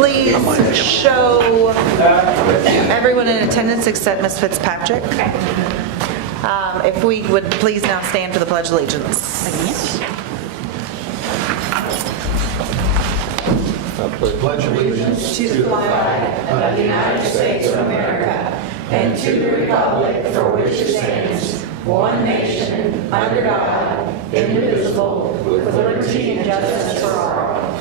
please show everyone in attendance except Ms. Fitzpatrick. If we would please now stand for the Pledge of Allegiance. Pledge allegiance to the flag of the United States of America and to the republic for which it stands, one nation, under God, indivisible, with liberty and justice for all.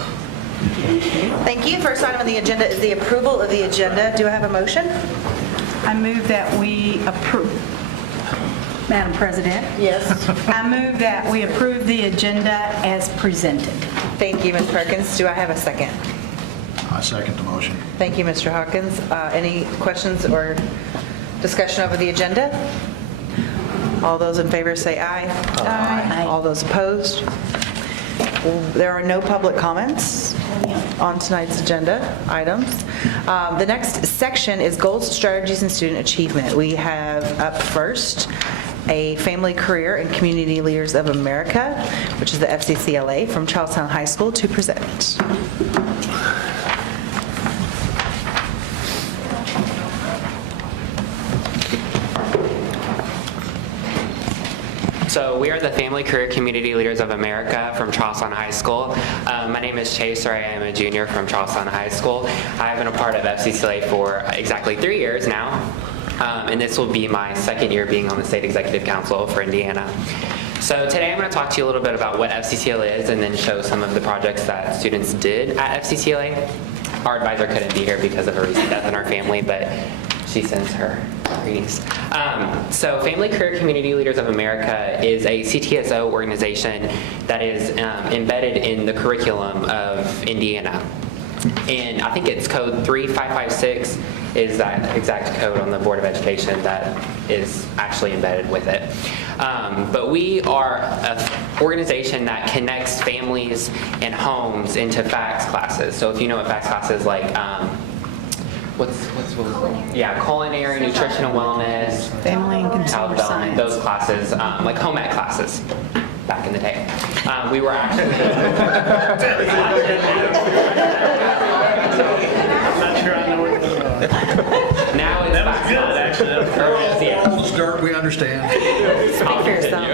Thank you. First item on the agenda is the approval of the agenda. Do I have a motion? I move that we approve. Madam President? Yes. I move that we approve the agenda as presented. Thank you, Ms. Perkins. Do I have a second? I second the motion. Thank you, Mr. Hawkins. Any questions or discussion over the agenda? All those in favor say aye. Aye. All those opposed? There are no public comments on tonight's agenda items. The next section is goals, strategies, and student achievement. We have up first a Family, Career, and Community Leaders of America, which is the FCCLA from Charlestown High School, to present. So we are the Family, Career, Community Leaders of America from Charlestown High School. My name is Chase, or I am a junior from Charlestown High School. I have been a part of FCCLA for exactly 3 years now, and this will be my second year being on the State Executive Council for Indiana. So today I'm going to talk to you a little bit about what FCCLA is and then show some of the projects that students did at FCCLA. Our advisor couldn't be here because of a recent death in our family, but she sends her greetings. So Family, Career, Community Leaders of America is a CTSO organization that is embedded in the curriculum of Indiana. And I think it's code 3556 is that exact code on the Board of Education that is actually embedded with it. But we are an organization that connects families and homes into FACS classes. So if you know what FACS classes like, culinary, nutrition and wellness, Family and child consumer development, science. those classes, like home ec classes back in the day. We were actually I'm not sure I know where to go. now it's That was FACS good, classes. actually. That was perfect. Yeah. Old start, we understand. Speak for yourself.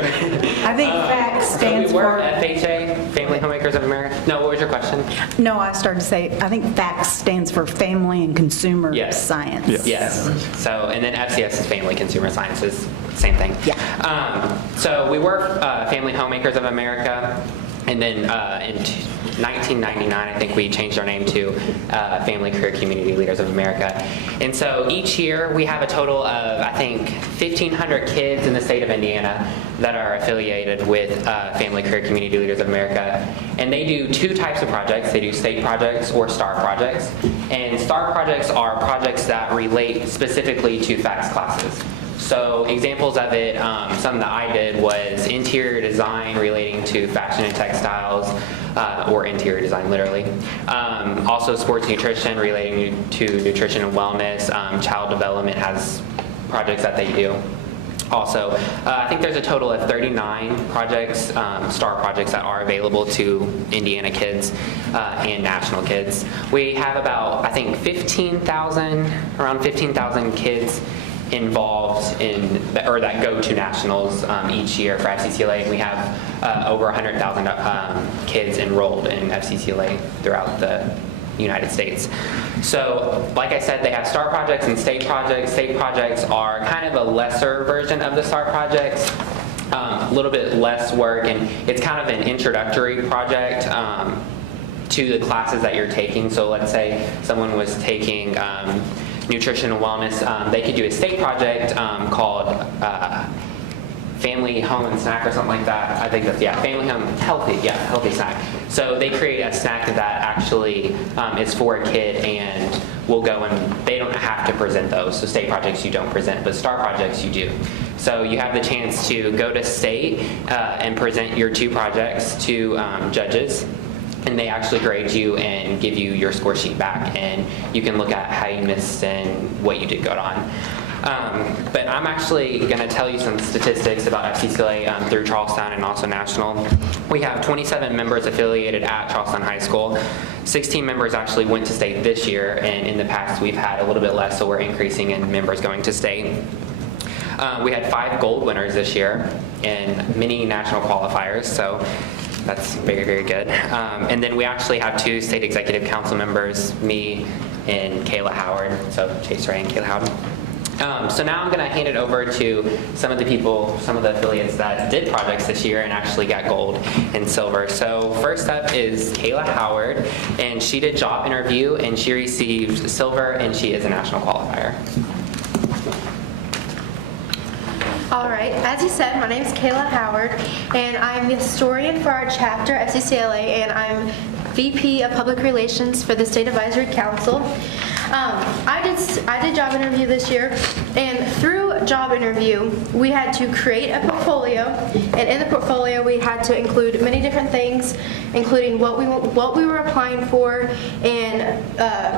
I think FACS stands We're for, FHA, Family Homemakers of America. No, what was your question? no, I started to say, I think FACS stands for Family and Consumer Yes. Science. Yes. So, and then FCS is Family Consumer Sciences, same thing. Yeah. So we were Family Homemakers of America, and then in 1999, I think we changed our name to Family, Career, Community Leaders of America. And so each year we have a total of, I think, 1,500 kids in the state of Indiana that are affiliated with Family, Career, Community Leaders of America. And they do two types of projects. They do state projects or STAR projects. And STAR projects are projects that relate specifically to FACS classes. So examples of it, something that I did was interior design relating to fashion and textiles, or interior design literally. Also sports nutrition relating to nutrition and wellness. Child development has projects that they do. Also, I think there's a total of 39 projects, STAR projects that are available to Indiana kids and national kids. We have about, I think, around 15,000 kids involved in, or that go to nationals each year for FCCLA, and we have over 100,000 kids enrolled in FCCLA throughout the United States. So, like I said, they have STAR projects and state projects. State projects are kind of a lesser version of the STAR projects, a little bit less work, and it's kind of an introductory project to the classes that you're taking. So let's say someone was taking nutrition and wellness, they could do a state project called Family Home and Snack or something like that. I think that's, Family Home Healthy Snack. So they create a snack that actually is for a kid and will go, and they don't have to present those. So state projects you don't present, but STAR projects you do. So you have the chance to go to state and present your two projects to judges. And they actually grade you and give you your score sheet back, and you can look at how you missed and what you did good on. But I'm actually going to tell you some statistics about FCCLA through Charlestown and also national. We have 27 members affiliated at Charlestown High School. 16 members actually went to state this year, and in the past we've had a little bit less, so we're increasing in members going to state. We had 5 gold winners this year and many national qualifiers, so that's very, very good. And then we actually have 2 state executive council members, me and Kayla Howard, so Chase Ray and Kayla Howard. So now I'm going to hand it over to some of the people, some of the affiliates that did projects this year and actually got gold and silver. So first up is Kayla Howard, and she did job interview and she received silver, and she is a national qualifier. All right, as you said, my name is Kayla Howard, and I'm the historian for our chapter at CCLA, and I'm VP of Public Relations for the State Advisory Council. I did job interview this year, and through job interview, we had to create a portfolio, and in the portfolio, we had to include many different things, including what we were applying for, and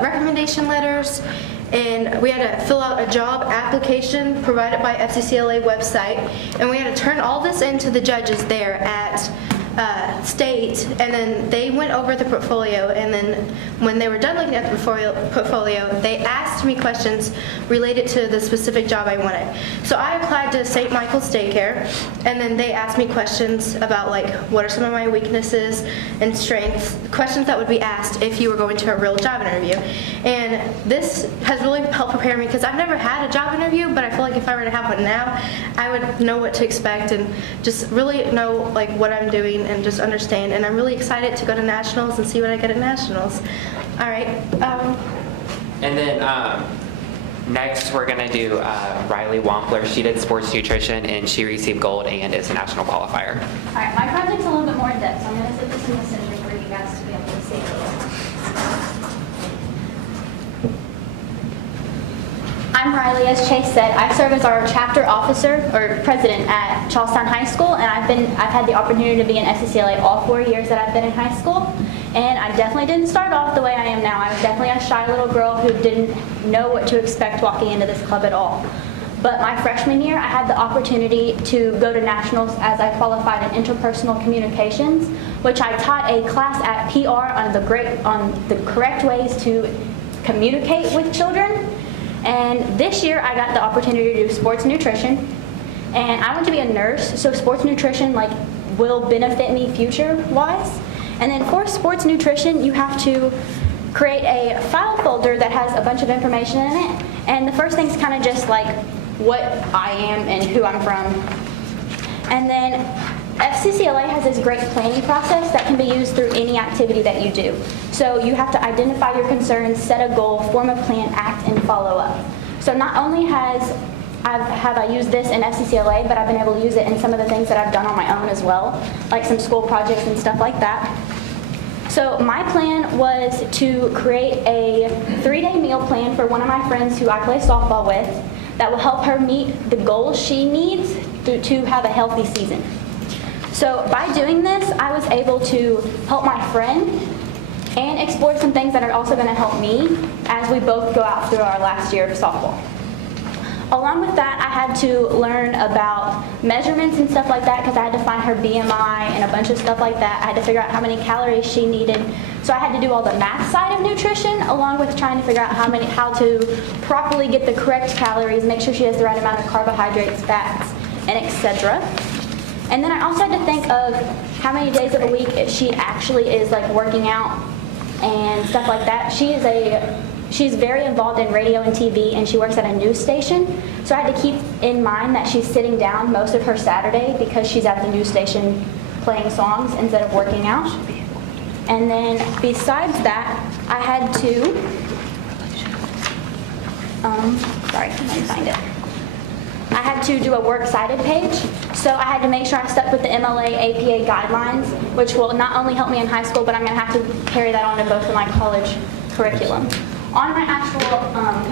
recommendation letters. And we had to fill out a job application provided by FCCLA website, and we had to turn all this into the judges there at state, and then they went over the portfolio, and then when they were done looking at the portfolio, they asked me questions related to the specific job I wanted. So I applied to St. Michael's Daycare, and then they asked me questions about like what are some of my weaknesses and strengths, questions that would be asked if you were going to a real job interview. And this has really helped prepare me because I've never had a job interview, but I feel like if I were to have one now, I would know what to expect and just really know like what I'm doing and just understand. And I'm really excited to go to nationals and see what I get at nationals. All right. And then next we're going to do Riley Wampler. She did sports nutrition and she received gold and is a national qualifier. All right, my project's a little bit more in depth, so I'm going to sit this in the center for you guys to be able to see it. I'm Riley, as Chase said. I serve as our chapter officer or president at Charlestown High School, and I've had the opportunity to be in FCCLA all 4 years that I've been in high school. And I definitely didn't start off the way I am now. I was definitely a shy little girl who didn't know what to expect walking into this club at all. But my freshman year, I had the opportunity to go to nationals as I qualified in interpersonal communications, which I taught a class at PR on the correct ways to communicate with children. And this year, I got the opportunity to do sports nutrition. And I want to be a nurse, so sports nutrition will benefit me future-wise. And then for sports nutrition, you have to create a file folder that has a bunch of information in it. And the first thing's kind of just like what I am and who I'm from. And then FCCLA has this great planning process that can be used through any activity that you do. So you have to identify your concerns, set a goal, form a plan, act, and follow up. So not only have I used this in FCCLA, but I've been able to use it in some of the things that I've done on my own as well, like some school projects and stuff like that. So my plan was to create a 3-day meal plan for one of my friends who I play softball with that will help her meet the goals she needs to have a healthy season. So by doing this, I was able to help my friend and explore some things that are also going to help me as we both go out through our last year of softball. Along with that, I had to learn about measurements and stuff like that because I had to find her BMI and a bunch of stuff like that. I had to figure out how many calories she needed. So I had to do all the math side of nutrition along with trying to figure out how to properly get the correct calories, make sure she has the right amount of carbohydrates, fats, and etc. And then I also had to think of how many days of a week she actually is working out and stuff like that. She's very involved in radio and TV, and she works at a news station. So I had to keep in mind that she's sitting down most of her Saturday because she's at the news station playing songs instead of working out. And then besides that, I had to, sorry, let me find it. I had to do a works cited page, so I had to make sure I stuck with the MLA APA guidelines, which will not only help me in high school, but I'm going to have to carry that on to both of my college curriculum. On my actual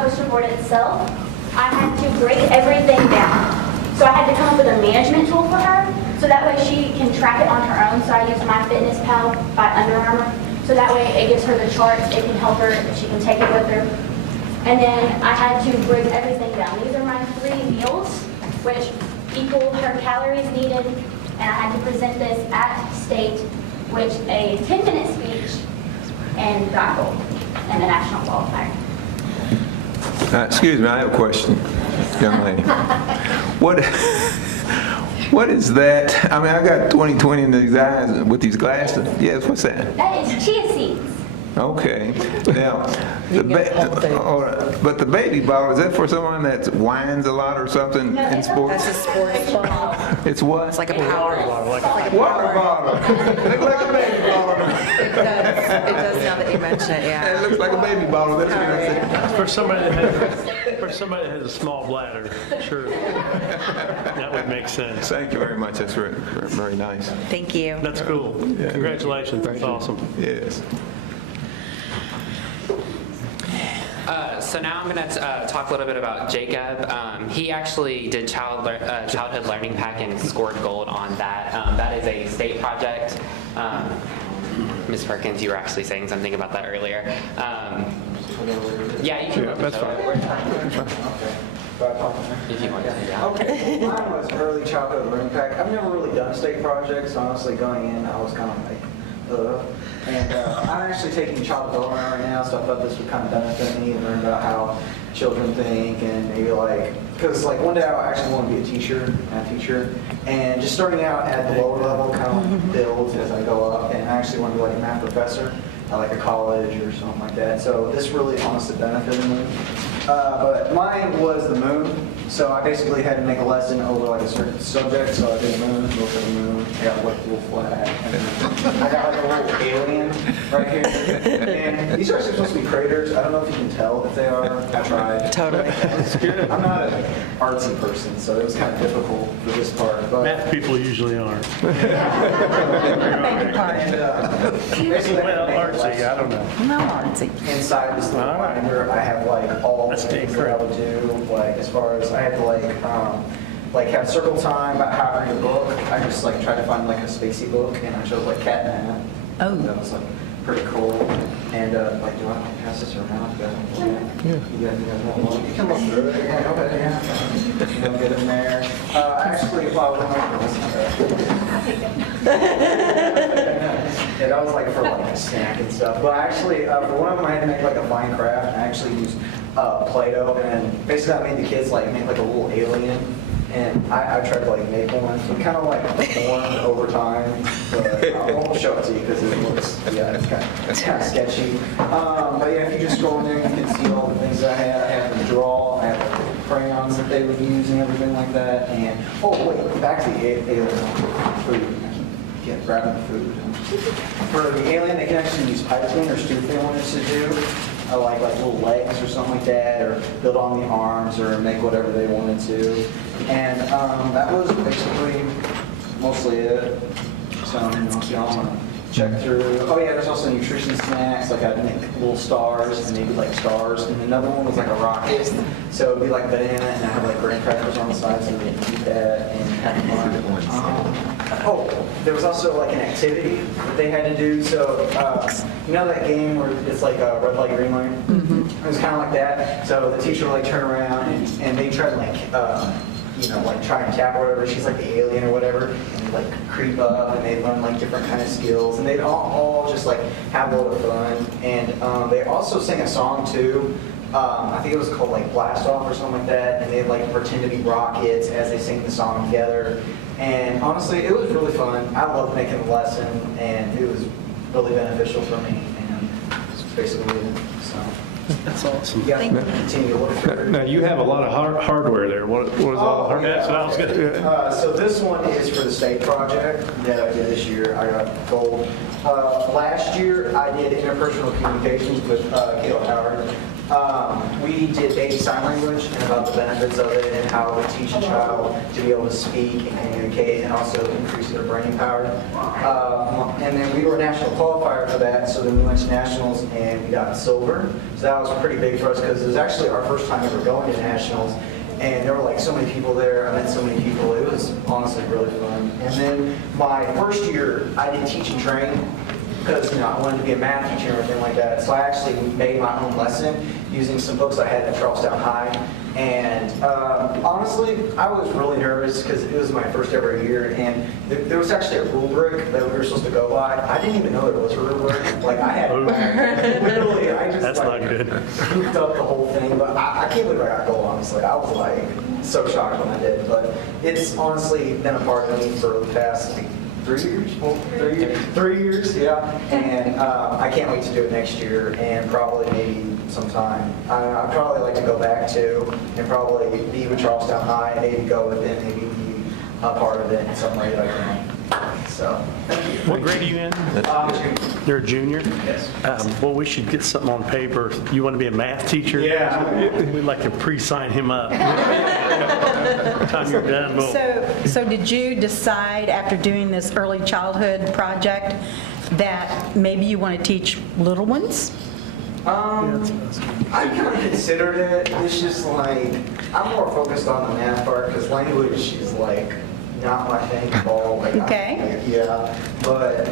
poster board itself, I had to break everything down. So I had to come up with a management tool for her, so that way she can track it on her own. So I used MyFitnessPal by Under Armour, so that way it gives her the charts, it can help her, she can take it with her. And then I had to break everything down. These are my 3 meals, which equal her calories needed, and I had to present this at state, which a 10-minute speech and got gold in the national qualifier. Excuse me, I have a question, young lady. What is that? I mean, I got 20/20 in these eyes with these glasses. Yes, what's that? That is chia seeds. Okay. Now, You can get whole foods. all right, but the baby bottle, is that for someone that whines a lot or something No, in it's a sports? That's a sports bottle. It's what? It's like a power. water bottle. Look like a baby bottle. It does now that you mention it, It yeah. looks like a baby bottle. That's what I said. For somebody that has a small bladder, sure. That would make sense. Thank you very much. That's very, very nice. Thank you. That's cool. Congratulations, that's awesome. Yes. So now I'm going to talk a little bit about Jacob. He actually did Childhood Learning Pack and scored gold on that. That is a state project. Ms. Perkins, you were actually saying something about that earlier. Yeah, you can. Yeah, that's fine. If you want to. Yeah. Okay, mine was early childhood learning pack. I've never really done state projects. Honestly, going in, I was kind of like, And I'm actually taking child development right now, so I thought this would kind of benefit me and learn about how children think and maybe like, because like one day I actually want to be a math teacher, and just starting out at the lower level kind of builds as I go up, and I actually want to be like a math professor at like a college or something like that. So this really honestly benefited me. But mine was the moon. So I basically had to make a lesson over like a certain subject. So I did the moon, looked at the moon, I got like a little flag, and I got like a little alien right here. And these are actually supposed to be craters. I don't know if you can tell if they are. I tried. Totally. I'm not an artsy person, so it was kind of difficult for this part. But Math people usually aren't. basically, I had Well, to make a artsy, lesson. I don't know. No, artsy. Inside this little All right. binder, I have like all the That's things that I would do, like as far as I had to like have circle time about how I read a book. I just like tried to find like a spacey book, and I chose like Cat and Hat. Oh. That was like pretty cool. And like, do I want to pass this around? You guys want to look at it? You guys want to look? You can look through it. Yeah, go ahead. Yeah. You know, get in there. Actually, well, I yeah, that was like for like a snack and stuff. But actually, for one of them, I had to make like a Minecraft. I actually used Play-Doh, and basically I made the kids like make like a little alien. And I tried to like make one, so it kind of like formed over time, but I won't show it to you because it looks, yeah, it's kind of sketchy. But yeah, if you just go in there, you can see all the things I had to draw. I had crayons that they would use and everything like that. And oh wait, back to the alien food. I keep grabbing the food. For the alien, they can actually use pipe cleaners too if they wanted to do. Like little legs or something like that, or build on the arms, or make whatever they wanted to. And that was basically mostly it. So, you know, so I'm gonna check through. Oh yeah, there's also nutrition snacks. Like I'd make little stars, and maybe like stars. And another one was like a rocket. So it'd be like banana, and I have like graham crackers on the side, so they can eat that and have fun. Oh, there was also like an activity that they had to do. So, you know that game where it's like a red light, green light? Mm-hmm. It was kind of like that. So the teacher would like turn around and they try to like, you know, like try and tap or whatever. She's like the alien or whatever. And they'd like creep up and they'd learn like different kind of skills. And they'd all just like have a lot of fun. And they also sang a song too. I think it was called like Blast Off or something like that. And they'd like pretend to be rockets as they sing the song together. And honestly, it was really fun. I loved making the lesson, and it was really beneficial for me. And that's basically it. So That's awesome. you guys can continue to look through it. Now, you have a lot of hardware there. What is all the hardware? That's what I was going to. So this one is for the state project that I did this year. I got gold. Last year, I did interpersonal communications with Kayla Howard. We did baby sign language and about the benefits of it and how it would teach a child to be able to speak and communicate and also increase their brain power. And then we were a national qualifier for that, so then we went to nationals and we got silver. So that was pretty big for us because it was actually our first time ever going to nationals. And there were like so many people there. I met so many people. It was honestly really fun. And then my first year, I did teach and train. because, I wanted to be a math teacher and everything like that. So I actually made my own lesson using some books I had at Charlestown High. And honestly, I was really nervous because it was my first ever year, and there was actually a rubric that we were supposed to go by. I didn't even know there was a rubric. Like, I had, literally, I just That's not good. hooped up the whole thing. But I can't believe I got gold, honestly. I was like so shocked when I did. But it's honestly been a part of me for the past 3 years? Well, 3 years? 3 years, yeah. And I can't wait to do it next year and probably maybe sometime. I'd probably like to go back to and probably be with Charlestown High, maybe go with them, maybe be a part of it in some way that I can. So, thank you. What grade are you in? Junior. You're a junior? Yes. Well, we should get something on paper. You want to be a math teacher? Yeah. We'd like to pre-sign him up. By the time you're done, we'll... So did you decide after doing this early childhood project that maybe you want to teach little ones? I kind of considered it. It's just like, I'm more focused on the math part because language is like not my thing at all. Like, Okay. Yeah, but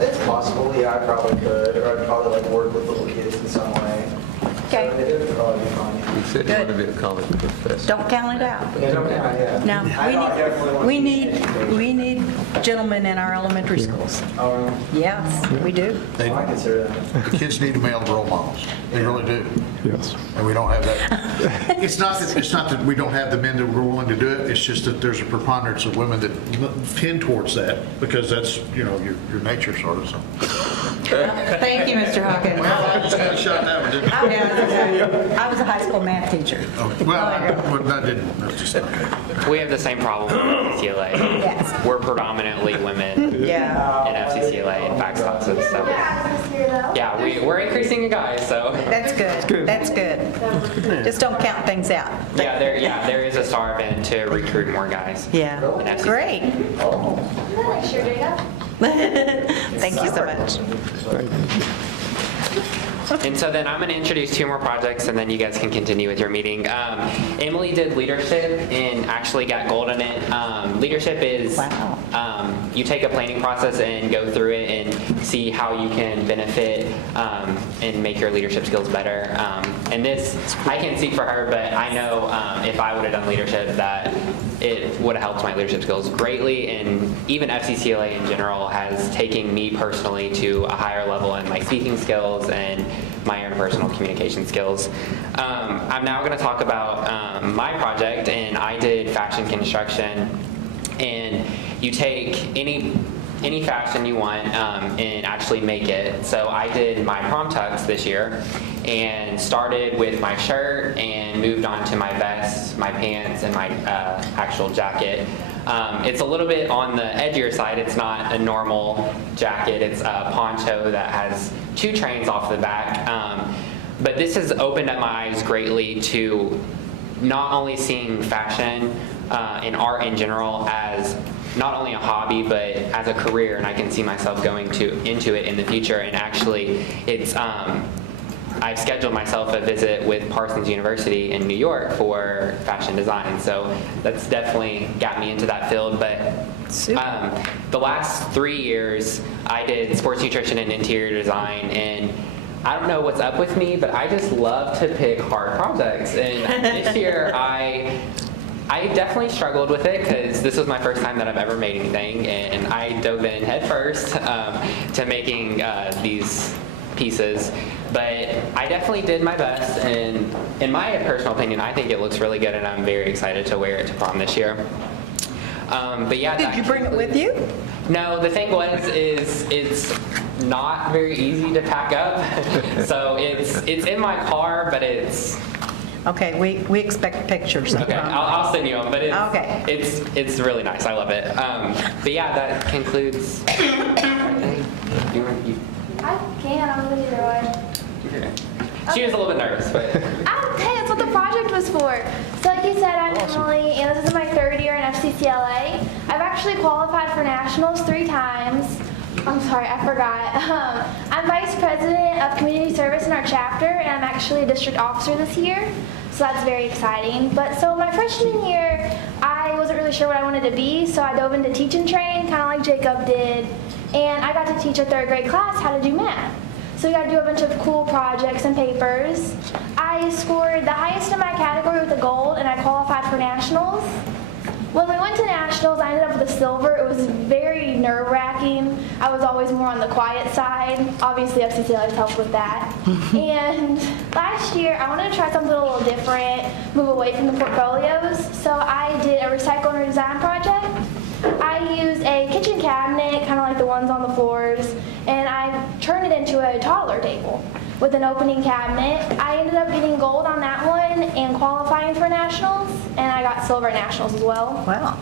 it's possible. Yeah, I probably could, or I'd probably like work with little kids in some way. Okay. So it would probably be fun. You said you want to be a college professor. Don't count it out. Yeah, no, yeah. Now, I definitely want to we teach education. need gentlemen in our elementary schools. Oh, Yes, we do. They, I consider that. the kids need male role models. They really do. Yes. And we don't have that. It's not that we don't have the men that were willing to do it. It's just that there's a preponderance of women that tend towards that because that's, your nature sort of. So. Thank you, Mr. Hawkins. Well, I just got a shot at that one, didn't I? I was a high school math teacher. That didn't. That's just okay. We have the same problem with FCCLA. Yes. We're predominantly women Yeah, in FCCLA and fax classes, so. Yeah, we're increasing in guys, so. That's good. That's good. Just don't count things out. Yeah, there is a star event to recruit more guys. yeah. in FCCLA. Great. Sure, Jacob. Thank you so much. And so then I'm going to introduce 2 more projects, and then you guys can continue with your meeting. Emily did leadership and actually got gold in it. Leadership is you take a planning process and go through it and see how you can benefit and make your leadership skills better. And this, I can't speak for her, but I know if I would have done leadership that it would have helped my leadership skills greatly, and even FCCLA in general has taken me personally to a higher level in my speaking skills and my interpersonal communication skills. I'm now going to talk about my project, and I did fashion construction, and you take any fashion you want and actually make it. So I did my prom tux this year and started with my shirt and moved on to my vest, my pants, and my actual jacket. It's a little bit on the edgier side. It's not a normal jacket. It's a poncho that has 2 trains off the back. But this has opened up my eyes greatly to not only seeing fashion and art in general as not only a hobby, but as a career, and I can see myself going into it in the future. And actually, it's I've scheduled myself a visit with Parsons University in New York for fashion design, so that's definitely got me into that field. But the last 3 years, I did sports nutrition and interior design, and I don't know what's up with me, but I just love to pick hard projects. And this year, I definitely struggled with it because this was my first time that I've ever made anything, and I dove in head first to making these pieces. But I definitely did my best, and in my personal opinion, I think it looks really good, and I'm very excited to wear it to prom this year. But yeah, Did you bring it with you? No, the thing is it's not very easy to pack up. So it's in my car, but it's. Okay, we expect pictures. Okay, I'll send you them, but Okay. it's really nice. I love it. But yeah, that concludes. I can, I'm really either She was a little bit nervous, but. Hey, that's what the project was for. So like you said, I'm Emily, and this is my 3rd year in FCCLA. I've actually qualified for nationals 3 times. I'm sorry, I forgot. I'm vice president of community service in our chapter, and I'm actually a district officer this year. So that's very exciting. But so my freshman year, I wasn't really sure what I wanted to be, so I dove into teach and train, kind of like Jacob did. and I got to teach a 3rd grade class how to do math. So we got to do a bunch of cool projects and papers. I scored the highest in my category with a gold, and I qualified for nationals. When we went to nationals, I ended up with a silver. It was very nerve-wracking. I was always more on the quiet side. Obviously, FCCLA helped with that. And last year, I wanted to try something a little different, move away from the portfolios. So I did a recycle and redesign project. I used a kitchen cabinet, kind of like the ones on the floors, and I turned it into a toddler table with an opening cabinet. I ended up getting gold on that one and qualifying for nationals, and I got silver at nationals as well. Wow.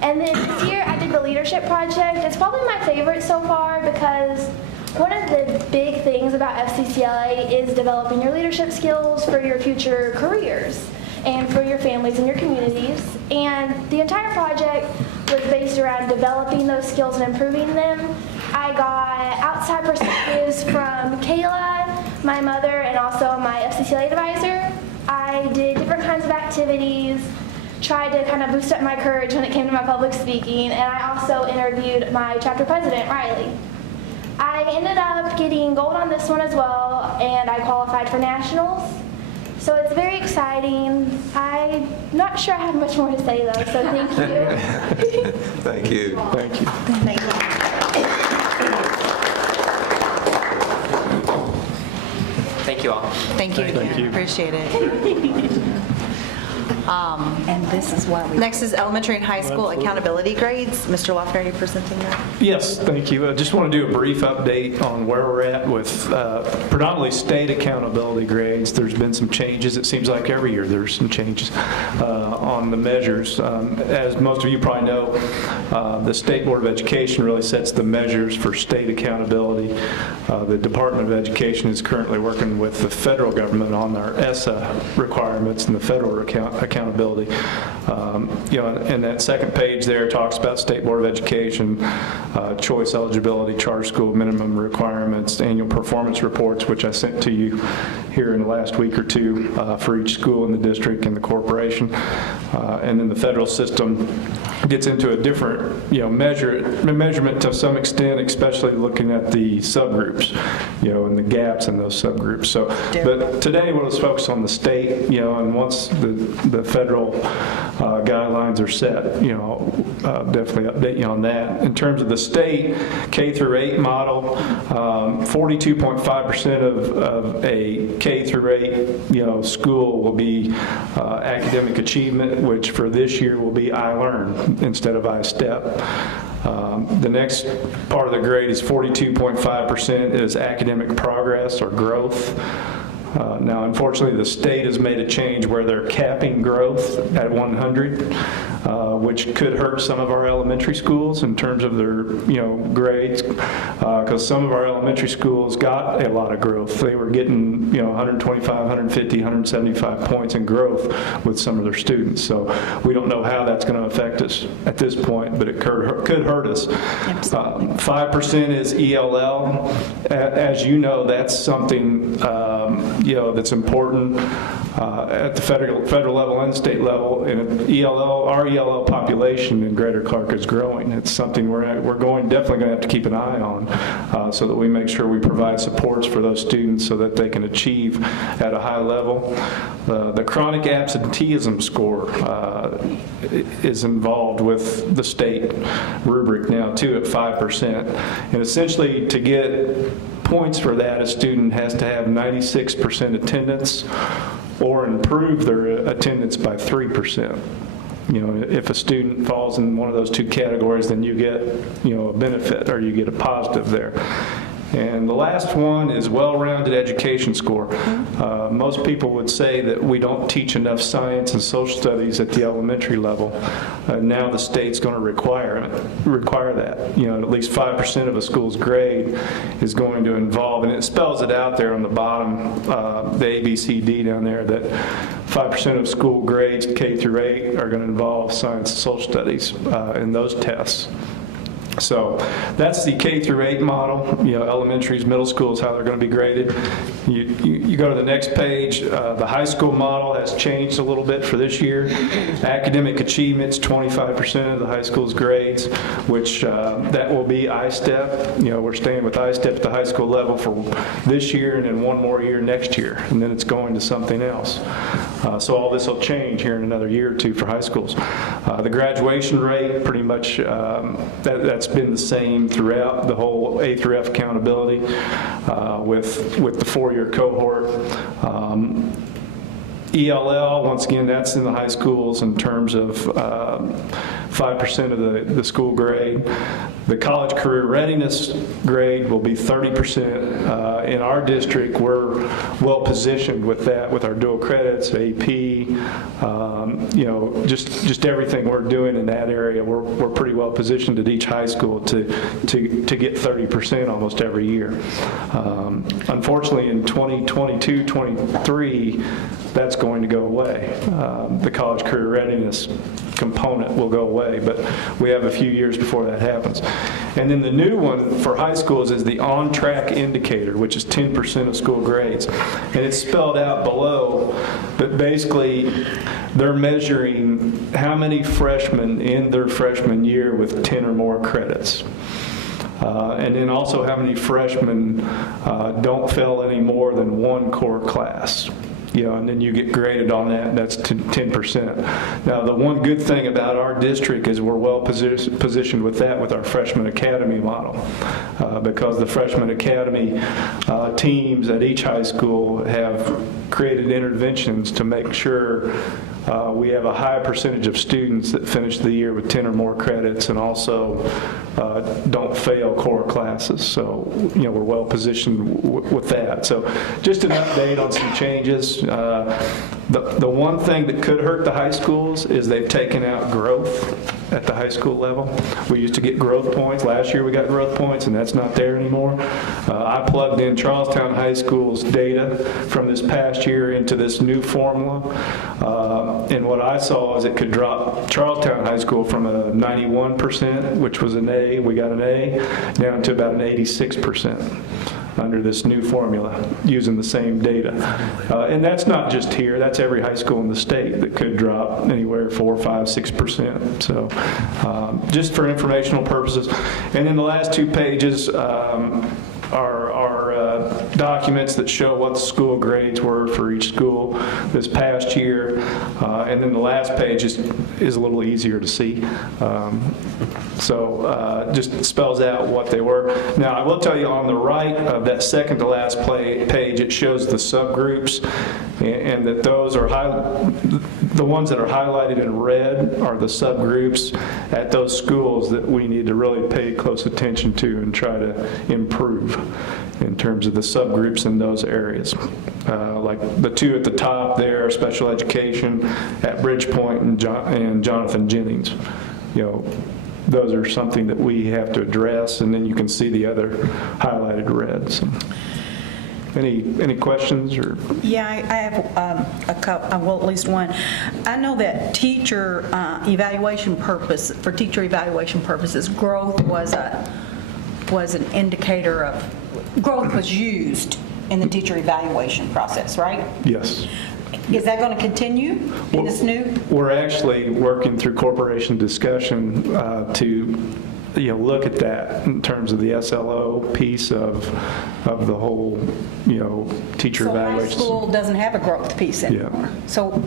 And then this year I did the leadership project. It's probably my favorite so far because one of the big things about FCCLA is developing your leadership skills for your future careers and for your families and your communities. And the entire project was based around developing those skills and improving them. I got outside perspectives from Kayla, my mother, and also my FCCLA advisor. I did different kinds of activities, tried to kind of boost up my courage when it came to my public speaking, and I also interviewed my chapter president, Riley. I ended up getting gold on this one as well, and I qualified for nationals. So it's very exciting. I'm not sure I have much more to say though, so thank you. Thank you. Thank you. Thank you. Thank you all. Thank you. Thank you. Appreciate it. And this is why we... Next is elementary and high school accountability grades. Mr. Loeffner, are you presenting that? Yes, thank you. I just want to do a brief update on where we're at with predominantly state accountability grades. There's been some changes. It seems like every year there's some changes on the measures. As most of you probably know, the State Board of Education really sets the measures for state accountability. The Department of Education is currently working with the federal government on our ESSA requirements and the federal accountability. And that second page there talks about State Board of Education, choice eligibility, charter school minimum requirements, annual performance reports, which I sent to you here in the last week or two for each school in the district and the corporation. And then the federal system gets into a different, measurement to some extent, especially looking at the subgroups, and the gaps in those subgroups. So, but today we'll just focus on the state, and once the federal guidelines are set, definitely update you on that. In terms of the state K through 8 model, 42.5% of a K through 8, school will be academic achievement, which for this year will be I Learn instead of I Step. The next part of the grade is 42.5% is academic progress or growth. Now, unfortunately, the state has made a change where they're capping growth at 100, which could hurt some of our elementary schools in terms of their, grades, because some of our elementary schools got a lot of growth. They were getting, 125, 150, 175 points in growth with some of their students. So we don't know how that's going to affect us at this point, but it could hurt us. 5% is ELL. As you know, that's something that's important at the federal level and state level. And our ELL population in Greater Clark is growing. It's something we're definitely going to have to keep an eye on so that we make sure we provide supports for those students so that they can achieve at a high level. The chronic absenteeism score is involved with the state rubric now too at 5%. And essentially to get points for that, a student has to have 96% attendance or improve their attendance by 3%. If a student falls in one of those two categories, then you get, a benefit or you get a positive there. And the last one is well-rounded education score. Most people would say that we don't teach enough science and social studies at the elementary level. Now the state's going to require that. At least 5% of a school's grade is going to involve, and it spells it out there on the bottom, the ABCD down there, that 5% of school grades, K through 8, are going to involve science and social studies in those tests. So that's the K through 8 model. Elementaries, middle schools, how they're going to be graded. You go to the next page. The high school model has changed a little bit for this year. Academic achievements, 25% of the high school's grades, which that will be I-STEP. We're staying with I-STEP at the high school level for this year and then one more year next year, and then it's going to something else. So all this will change here in another year or two for high schools. The graduation rate, pretty much, that's been the same throughout the whole A through F accountability with the 4-year cohort. ELL, once again, that's in the high schools in terms of 5% of the school grade. The college career readiness grade will be 30%. In our district, we're well positioned with that, with our dual credits, AP, just everything we're doing in that area. We're pretty well positioned at each high school to get 30% almost every year. Unfortunately, in 2022, 23, that's going to go away. The college career readiness component will go away, but we have a few years before that happens. And then the new one for high schools is the on-track indicator, which is 10% of school grades. And it's spelled out below, but basically they're measuring how many freshmen in their freshman year with 10 or more credits. And then also how many freshmen don't fail any more than one core class. And then you get graded on that, and that's 10%. Now, the one good thing about our district is we're well positioned with that with our freshman academy model, because the freshman academy teams at each high school have created interventions to make sure we have a high percentage of students that finish the year with 10 or more credits and also don't fail core classes. So, we're well positioned with that. So just an update on some changes. The one thing that could hurt the high schools is they've taken out growth at the high school level. We used to get growth points. Last year we got growth points, and that's not there anymore. I plugged in Charlestown High School's data from this past year into this new formula, and what I saw is it could drop Charlestown High School from a 91%, which was an A, we got an A, down to about an 86%. Under this new formula, using the same data. And that's not just here, that's every high school in the state that could drop anywhere 4, 5, 6%. So just for informational purposes. And then the last 2 pages are documents that show what the school grades were for each school this past year. And then the last page is a little easier to see. So just spells out what they were. Now, I will tell you on the right of that second to last page, it shows the subgroups, and that those are the ones that are highlighted in red are the subgroups at those schools that we need to really pay close attention to and try to improve in terms of the subgroups in those areas. Like the 2 at the top there are special education at Bridgepoint and Jonathan Jennings. Those are something that we have to address, and then you can see the other highlighted red. So, any questions? Or Yeah, I have a couple, well, at least one. I know that teacher evaluation purposes, growth was an indicator of, growth was used in the teacher evaluation process, right? yes. Is that going to continue in this new? We're actually working through corporation discussion to look at that in terms of the SLO piece of the whole teacher evaluation. So high school doesn't have a growth piece anymore. So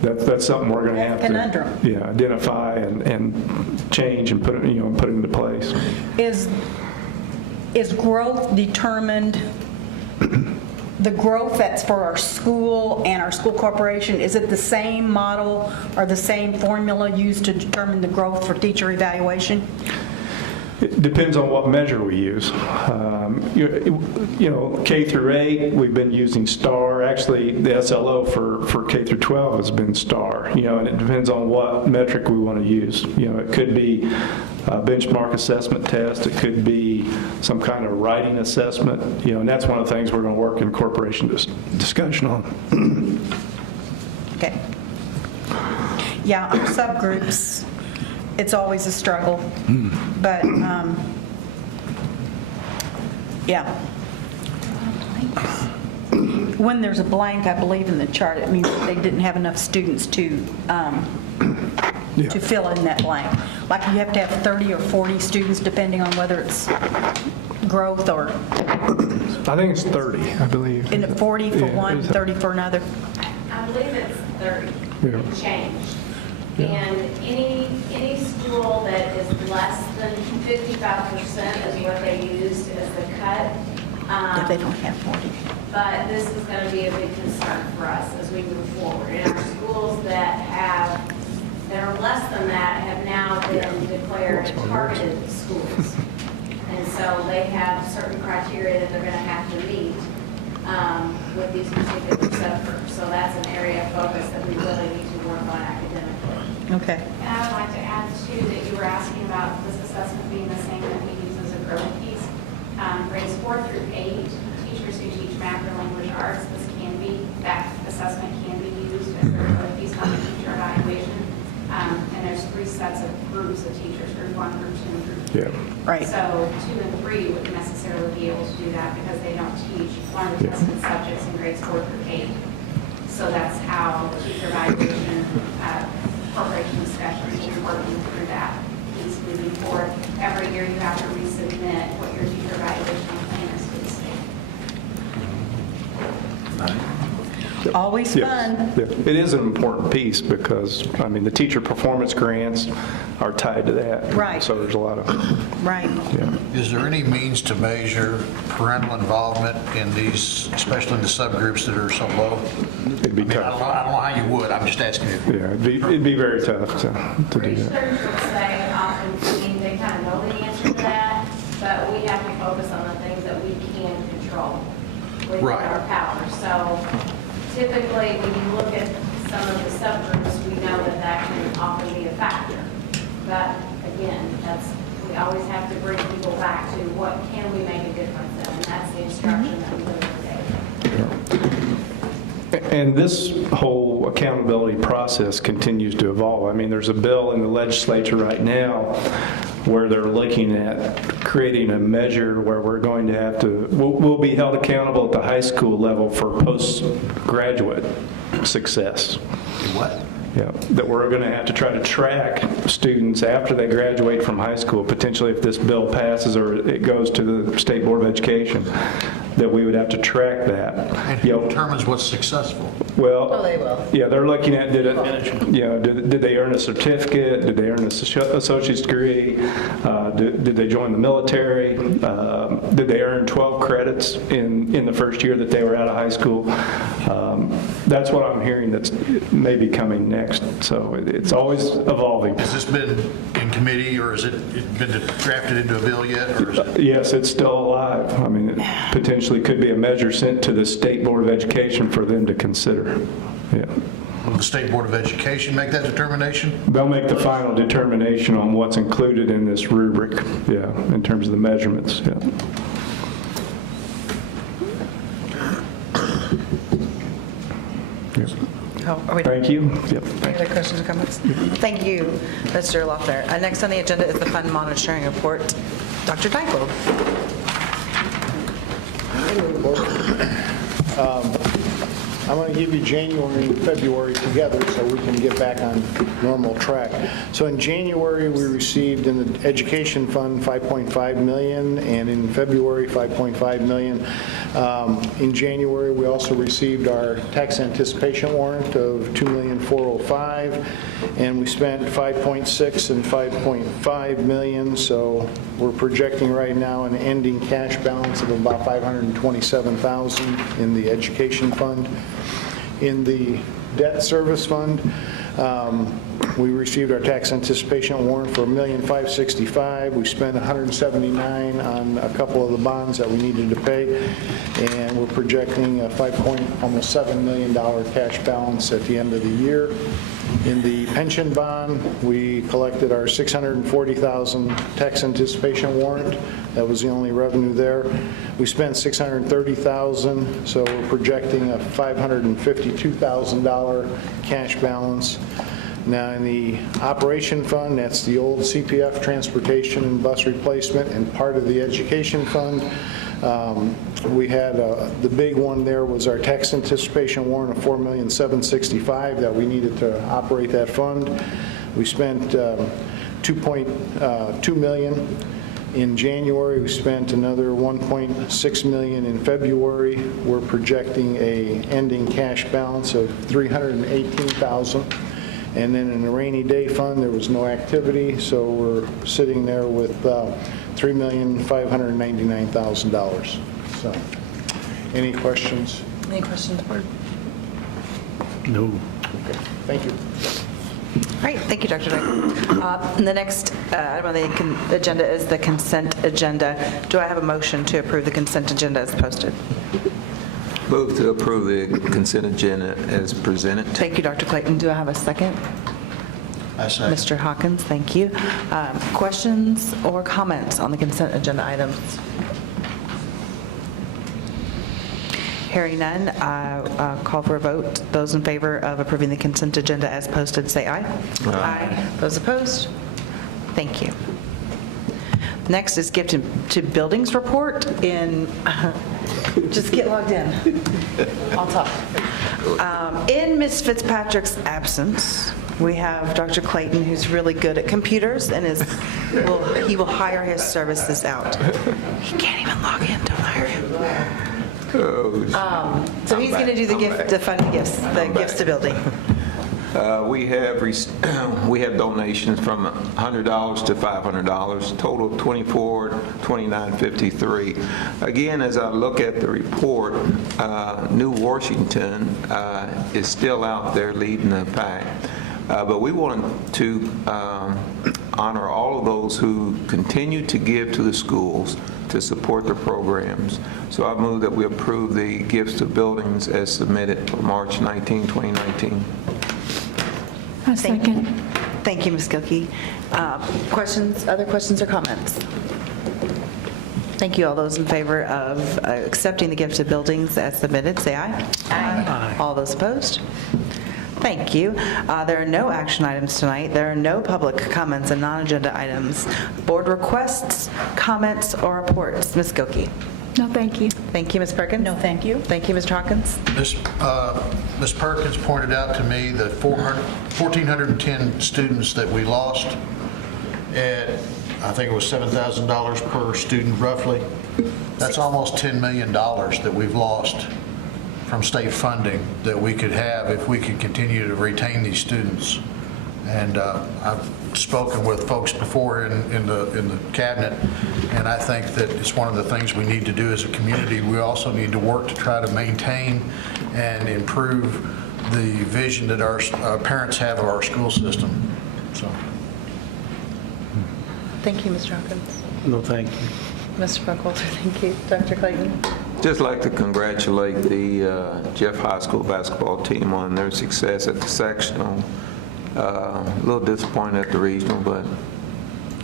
that's something we're going to have conundrum. to identify and change and put it into place. Is growth determined? The growth that's for our school and our school corporation, is it the same model or the same formula used to determine the growth for teacher evaluation? It depends on what measure we use. K through 8, we've been using STAR. Actually, the SLO for K through 12 has been STAR. And it depends on what metric we want to use. It could be a benchmark assessment test. It could be some kind of writing assessment. And that's one of the things we're going to work in corporation discussion on. Okay. Yeah, our subgroups, it's always a struggle. But, yeah. When there's a blank, I believe in the chart, it means that they didn't have enough students to fill in that blank. Like you have to have 30 or 40 students, depending on whether it's growth or, I think it's 30, I believe. isn't it 40 for Yeah, one, is it- 30 for another? I believe it's 30 Yeah. change. And any school that is less than 55% is what they used as the cut. If they don't have 40. But this is going to be a big concern for us as we move forward. And our schools that are less than that have now been declared targeted schools. And so they have certain criteria that they're going to have to meet with these particular subgroups. So that's an area of focus that we really need to work on academically. Okay. And I would like to add too that you were asking about this assessment being the same that we use as a growth piece. Grades 4 through 8, teachers who teach math or language arts, that assessment can be used as a growth piece on the teacher evaluation. And there's 3 sets of groups of teachers, group 1, group 2, and group 3. Yeah. Right. So 2 and 3 wouldn't necessarily be able to do that because they don't teach one of the tested subjects in grades 4 through 8. So that's how teacher evaluation, corporation discussion, is working through that piece moving forward. Every year you have to resubmit what your teacher evaluation plan is to the state. Always Yes. fun. Yeah. It is an important piece because, I mean, the teacher performance grants are tied to that. Right. So there's a lot of, Right. yeah. Is there any means to measure parental involvement in these, especially in the subgroups that are so low? It'd be I mean, I don't tough. know how you would, I'm just asking you. Yeah, it'd be very tough to do Research that. would say often, they kind of know the answer to that, but we have to focus on the things that we can control within Right. our power. So typically, when you look at some of the subgroups, we know that that can often be a factor. But again, we always have to bring people back to what can we make a difference in, and that's the instruction that we live every day. And this whole accountability process continues to evolve. I mean, there's a bill in the legislature right now where they're looking at creating a measure where we're going to have to, we'll be held accountable at the high school level for postgraduate success. What? Yeah, that we're going to have to try to track students after they graduate from high school, potentially if this bill passes or it goes to the State Board of Education, that we would have to track that. And who determines what's successful? Well, Oh, they will. yeah, they're looking at, did they earn a certificate? Did they earn an associate's degree? Did they join the military? Did they earn 12 credits in the first year that they were out of high school? That's what I'm hearing that's maybe coming next. So it's always evolving. Has this been in committee, or has it been drafted into a bill yet? Or is it? Yes, it's still alive. I mean, it potentially could be a measure sent to the State Board of Education for them to consider. Yeah. Will the State Board of Education make that determination? They'll make the final determination on what's included in this rubric, yeah, in terms of the measurements, yeah. Yep. Oh, are we done? Thank you. Yep. Any other questions or comments? Thank you, Mr. Loeffler. Next on the agenda is the fund monitoring report. Dr. Dykle. I'm going to give you January and February together so we can get back on normal track. So in January, we received in the education fund $5.5 million, and in February, $5.5 million. In January, we also received our tax anticipation warrant of $2,405,000, and we spent $5.6 and $5.5 million, so we're projecting right now an ending cash balance of about $527,000 in the education fund. In the debt service fund, we received our tax anticipation warrant for $1,565,000. We spent $179,000 on a couple of the bonds that we needed to pay, and we're projecting a almost $7 million cash balance at the end of the year. In the pension bond, we collected our $640,000 tax anticipation warrant. That was the only revenue there. We spent $630,000, so we're projecting a $552,000 cash balance. Now, in the operation fund, that's the old CPF transportation and bus replacement, and part of the education fund. We had, the big one there was our tax anticipation warrant of $4,765,000 that we needed to operate that fund. We spent $2.2 million. In January, we spent another $1.6 million in February. We're projecting a ending cash balance of $318,000. And then in the rainy day fund, there was no activity, so we're sitting there with $3,599,000. So, any questions? Any questions, board? No. Okay, thank you. All right, thank you, Dr. Dyke. The next item on the agenda is the consent agenda. Do I have a motion to approve the consent agenda as posted? Move to approve the consent agenda as presented. Thank you, Dr. Clayton. Do I have a second? I say. Mr. Hawkins, thank you. Questions or comments on the consent agenda items? Hearing none, call for a vote. Those in favor of approving the consent agenda as posted, say aye. Aye. Those opposed? Thank you. Next is gift to buildings report in, just get logged in. I'll talk. In Ms. Fitzpatrick's absence, we have Dr. Clayton, who's really good at computers and he will hire his services out. He can't even log in, don't hire him. So he's going to do the fund gifts, the gifts to building. We have donations from $100 to $500, total $24,2953. Again, as I look at the report, New Washington is still out there leading the pack. But we want to honor all of those who continue to give to the schools to support their programs. So I move that we approve the gifts to buildings as submitted for March 19, 2019. Thank you, Ms. Gilkey. Questions, other questions or comments? Thank you. All those in favor of accepting the gift to buildings as submitted, say aye. Aye. All those opposed? Thank you. There are no action items tonight. There are no public comments and non-agenda items. Board requests, comments, or reports. Ms. Gilkey. No, thank you. Thank you, Ms. Perkins. No, thank you. Thank you, Mr. Hawkins. Ms. Perkins pointed out to me that 1,410 students that we lost at, I think it was $7,000 per student roughly. That's almost $10 million that we've lost from state funding that we could have if we could continue to retain these students. And I've spoken with folks before in the cabinet, and I think that it's one of the things we need to do as a community. We also need to work to try to maintain and improve the vision that our parents have of our school system. So, Thank you, Mr. Hawkins. No, thank you. Mr. Buckwalter, thank you. Dr. Clayton. Just like to congratulate the Jeff High School basketball team on their success at the sectional. A little disappointed at the regional, but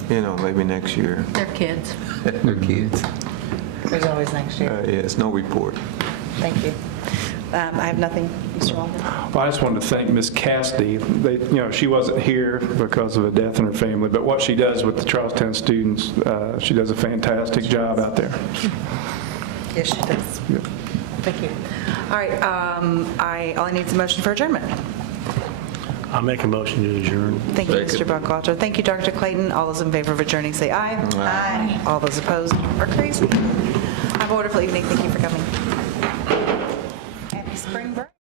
maybe next year. They're kids. They're kids. There's always next year. Yes, no report. Thank you. I have nothing, Mr. Walter. Well, I just wanted to thank Ms. Cassidy. She wasn't here because of a death in her family, but what she does with the Charlestown students, she does a fantastic job out there. Yes, she does. Yep. Thank you. All right, all I need is a motion for adjournment. I'll make a motion to adjourn. Thank you, Mr. Buckwalter. Thank you, Dr. Clayton. All those in favor of adjourning, say aye. Aye. All those opposed are crazy. Have a wonderful evening. Thank you for coming. Happy spring break.